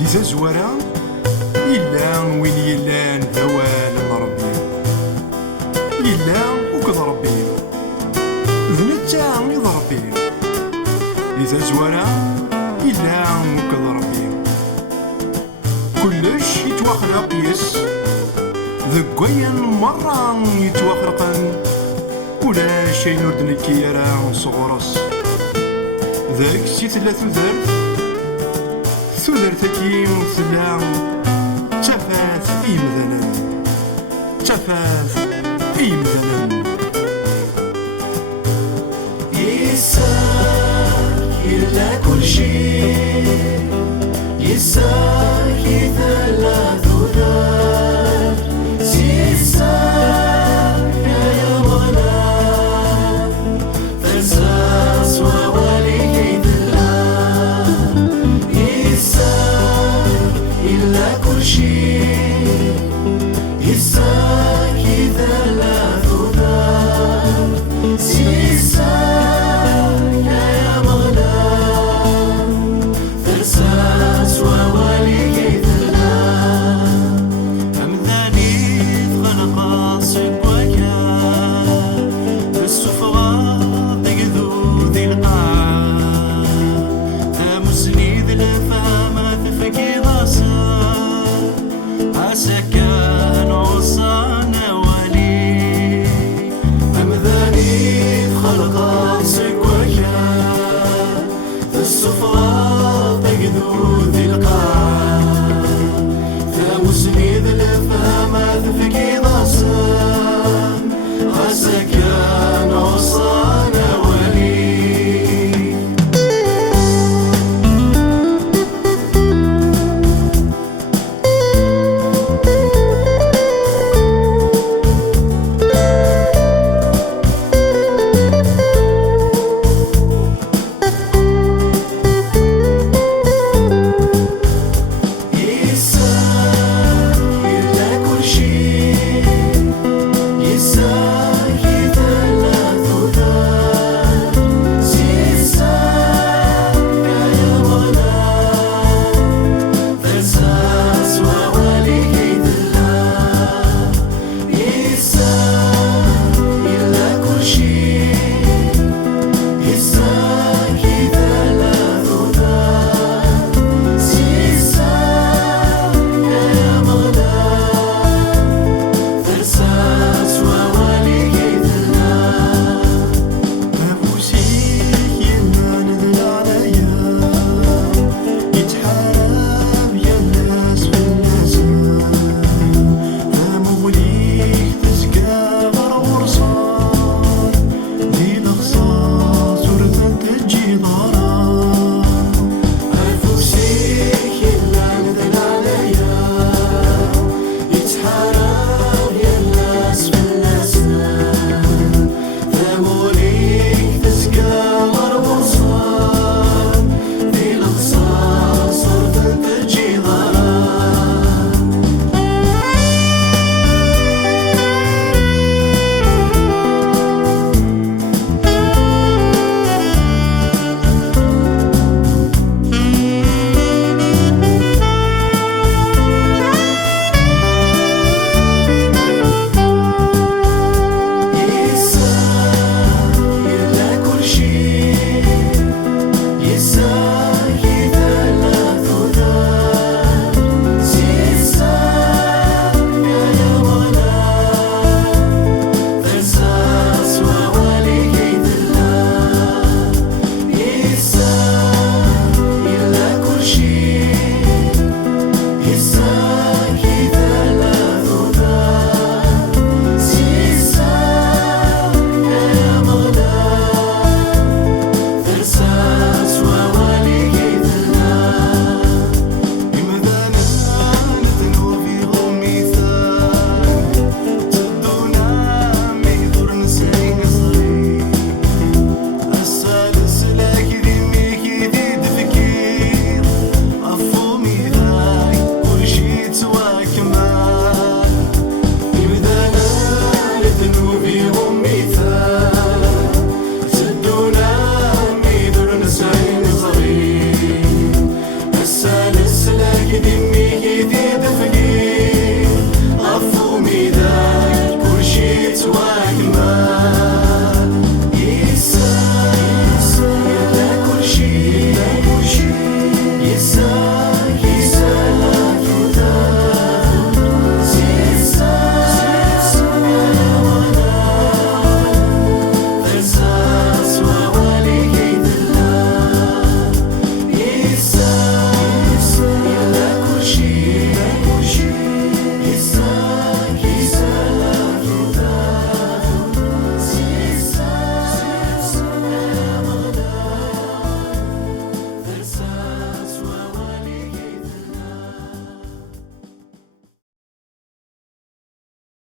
دي زازوارا إلا وين يلان ذوال ربي إلا وكذ ربي ذنتا إذ ربي دي زازوارا إلا وكذ ربي كلش يتوخلق يس ذقويا مرة يتوخلقن ولا شي نرد نكيرا صغرس ذاك سي ثلاث ثلاثة ثلا تفاث إيمذنا تفاث إيمذنا يساك إلا كل شيء يساك ثلاث ذات يساك يا مغنى تنساس وولي إلا كل شيء يساك ثلاث ذات يساك يا مغنى ترساس وولي أمذاني خلق صبوك السفرة تقذو ذي القاع تمسني ذي الفامة تفكي سكان وصانا ولي أمذاني خلق سكوكا السفرة تقدو ذي القاع ثامسني ذي الفامة تفكي ضاسان سكان وصانا ولي That's why